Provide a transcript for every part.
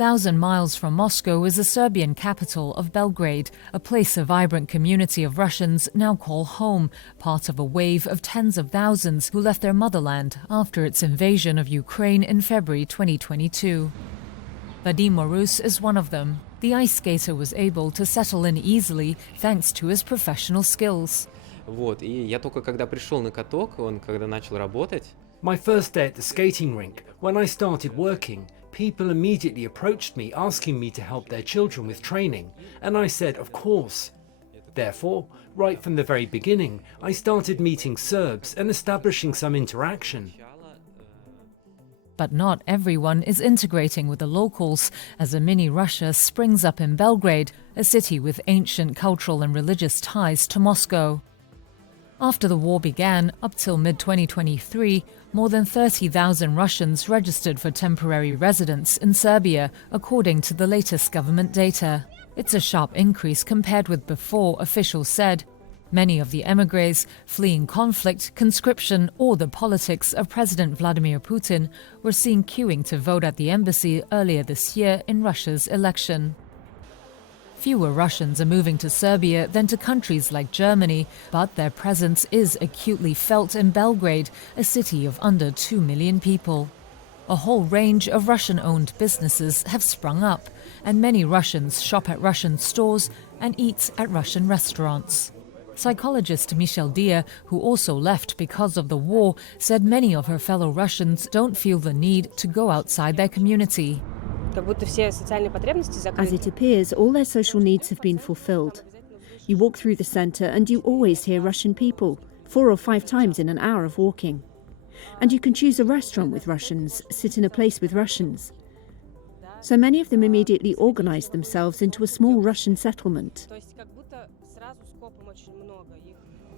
1,000 miles from Moscow is the Serbian capital of Belgrade, a place a vibrant community of Russians now call home, part of a wave of tens of thousands who left their motherland after its invasion of Ukraine in February 2022. Vadim Morus is one of them. The ice skater was able to settle in easily thanks to his professional skills. Вот, и я только когда пришел на каток, когда начал работать. My first day at the skating rink, when I started working, people immediately approached me asking me to help their children with training, and I said, of course. Therefore, right from the very beginning, I started meeting Serbs and establishing some interaction. But not everyone is integrating with the locals, as a mini Russia springs up in Belgrade, a city with ancient cultural and religious ties to Moscow. After the war began, up till mid-2023, more than 30,000 Russians registered for temporary residence in Serbia, according to the latest government data. It's a sharp increase compared with before, officials said. Many of the émigrés, fleeing conflict, conscription or the politics of President Vladimir Putin, were seen queuing to vote at the embassy earlier this year in Russia's election. Fewer Russians are moving to Serbia than to countries like Germany, but their presence is acutely felt in Belgrade, a city of under 2 million people. A whole range of Russian-owned businesses have sprung up, and many Russians shop at Russian stores and eat at Russian restaurants. Psychologist Michelle Dia, who also left because of the war, said many of her fellow Russians don't feel the need to go outside their community. As it appears, all their social needs have been fulfilled. You walk through the centre and you always hear Russian people, 4 or 5 times in an hour of walking. And you can choose a restaurant with Russians, sit in a place with Russians. So many of them immediately organised themselves into a small Russian settlement.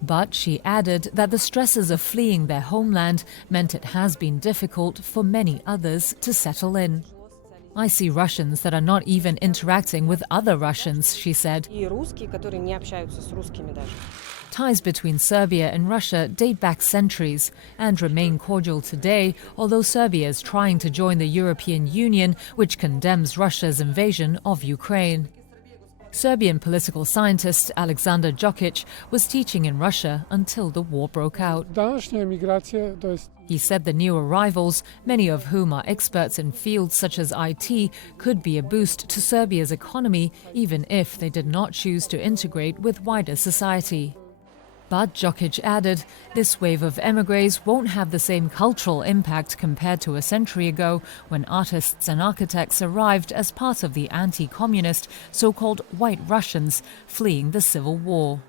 But she added that the stresses of fleeing their homeland meant it has been difficult for many others to settle in. I see Russians that are not even interacting with other Russians, she said. Ties between Serbia and Russia date back centuries and remain cordial today, although Serbia is trying to join the European Union, which condemns Russia's invasion of Ukraine. Serbian political scientist Aleksandar Djokic was teaching in Russia until the war broke out. He said the new arrivals, many of whom are experts in fields such as IT, could be a boost to Serbia's economy, even if they did not choose to integrate with wider society. But Djokic added, this wave of émigrés won't have the same cultural impact compared to a century ago, when artists and architects arrived as part of the anti-communist, so-called White Russians, fleeing the civil war.